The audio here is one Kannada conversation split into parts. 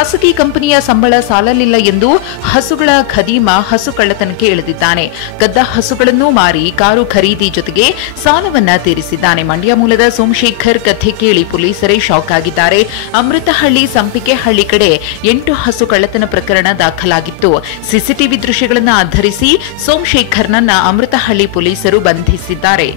ಖಾಸಗಿ ಕಂಪನಿಯ ಸಂಬಳ ಸಾಲಲಿಲ್ಲ ಎಂದು ಹಸುಗಳ ಖದೀಮ ಹಸು ಕಳ್ಳತನಕ್ಕೆ ಇಳಿದಿದ್ದಾನೆ. ಗದ್ದ ಹಸುಗಳನ್ನು ಮಾರಿ ಕಾರು ಖರೀದಿ ಜೊತೆಗೆ ಸಾಲವನ್ನ ತೀರಿಸಿದ್ದಾನೆ. ಮಂಡ್ಯ ಮೂಲದ ಸೋಮಶೇಖರ್ ಕಥೆ ಕೇಳಿ ಪೊಲೀಸರೇ ಶಾಕ್ ಆಗಿದ್ದಾರೆ. ಅಮೃತಹಳ್ಳಿ ಸಂಪಿಗೆಹಳ್ಳಿ ಕಡೆ 8 ಹಸು ಕಳ್ಳತನ ಪ್ರಕರಣ ದಾಖಲಾಗಿತ್ತು. ಸಿಸಿಟಿವಿ ದೃಶ್ಯಗಳನ್ನು ಆಧರಿಸಿ ಸೋಮಶೇಖರ್ನನ್ನ ಅಮೃತಹಳ್ಳಿ ಪೊಲೀಸರು ಬಂಧಿಸಿದ್ದಾರೆ.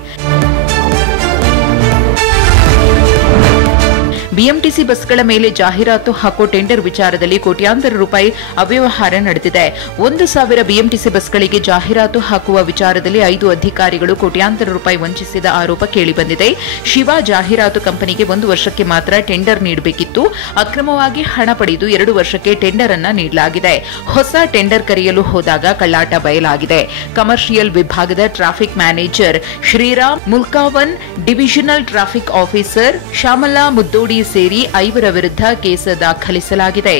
ಬಿಎಂಟಿಸಿ ಬಸ್ಗಳ ಮೇಲೆ ಜಾಹೀರಾತು ಹಾಕೋ ಟೆಂಡರ್ ವಿಚಾರದಲ್ಲಿ ಕೋಟ್ಯಾಂತರ ರೂಪಾಯಿ ಅವ್ಯವಹಾರ ನಡೆದಿದೆ. 1,000 ಬಿಎಂಟಿಸಿ ಬಸ್ಗಳಿಗೆ ಜಾಹೀರಾತು ಹಾಕುವ ವಿಚಾರದಲ್ಲಿ 5 ಅಧಿಕಾರಿಗಳು ಕೋಟ್ಯಾಂತರ ರೂಪಾಯಿ ವಂಚಿಸಿದ ಆರೋಪ ಕೇಳಿಬಂದಿದೆ. ಶಿವ ಜಾಹೀರಾತು ಕಂಪನಿಗೆ 1 ವರ್ಷಕ್ಕೆ ಮಾತ್ರ ಟೆಂಡರ್ ನೀಡಬೇಕಿತ್ತು. ಅಕ್ರಮವಾಗಿ ಹಣ ಪಡೆದು 2 ವರ್ಷಕ್ಕೆ ಟೆಂಡರ್ ಅನ್ನ ನೀಡಲಾಗಿದೆ. ಹೊಸ ಟೆಂಡರ್ ಕರೆಯಲು ಹೋದಾಗ ಕಳ್ಳಾಟ ಬಯಲಾಗಿದೆ. ಕಮರ್ಷಿಯಲ್ ವಿಭಾಗದ traffic manager Shriram Mulkavan, divisional traffic officer Shyamala Muddodi ಸೇರಿ 5 ವಿರುದ್ಧ ಕೇಸ್ ದಾಖಲಿಸಲಾಗಿದೆ.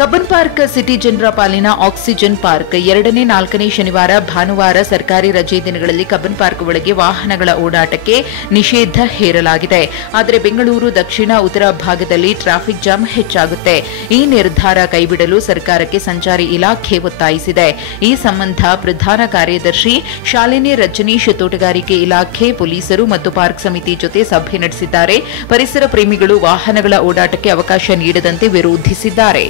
ಕಬ್ಬನ್ ಪಾರ್ಕ್ ಸಿಟಿ ಜನರ ಪಾಲಿನ ಆಕ್ಸಿಜನ್ ಪಾರ್ಕ್ 2ನೇ 4ನೇ ಶನಿವಾರ ಭಾನುವಾರ ಸರ್ಕಾರಿ ರಜೆ ದಿನಗಳಲ್ಲಿ ಕಬ್ಬನ್ ಪಾರ್ಕ್ ಒಳಗೆ ವಾಹನಗಳ ಓಡಾಟಕ್ಕೆ ನಿಷೇಧ ಹೇರಲಾಗಿದೆ. ಆದರೆ ಬೆಂಗಳೂರು ದಕ್ಷಿಣ ಉತ್ತರ ಭಾಗದಲ್ಲಿ ಟ್ರಾಫಿಕ್ ಜಾಮ್ ಹೆಚ್ಚಾಗುತ್ತೆ. ಈ ನಿರ್ಧಾರ ಕೈಬಿಡಲು ಸರ್ಕಾರಕ್ಕೆ ಸಂಚಾರಿ ಇಲಾಖೆ ಒತ್ತಾಯಿಸಿದೆ. ಈ ಸಂಬಂಧ ಪ್ರಧಾನ ಕಾರ್ಯದರ್ಶಿ ಶಾಲಿನಿ ರಜನೀಶ್ ತೋಟಗಾರಿಕೆ ಇಲಾಖೆ, ಪೊಲೀಸರು ಮತ್ತು ಪಾರ್ಕ್ ಸಮಿತಿ ಜೊತೆ ಸಭೆ ನಡೆಸಿದ್ದಾರೆ. ಪರಿಸರ ಪ್ರೇಮಿಗಳು ವಾಹನಗಳ ಓಡಾಟಕ್ಕೆ ಅವಕಾಶ ನೀಡದಂತೆ ವಿರೋಧಿಸಿದ್ದಾರೆ.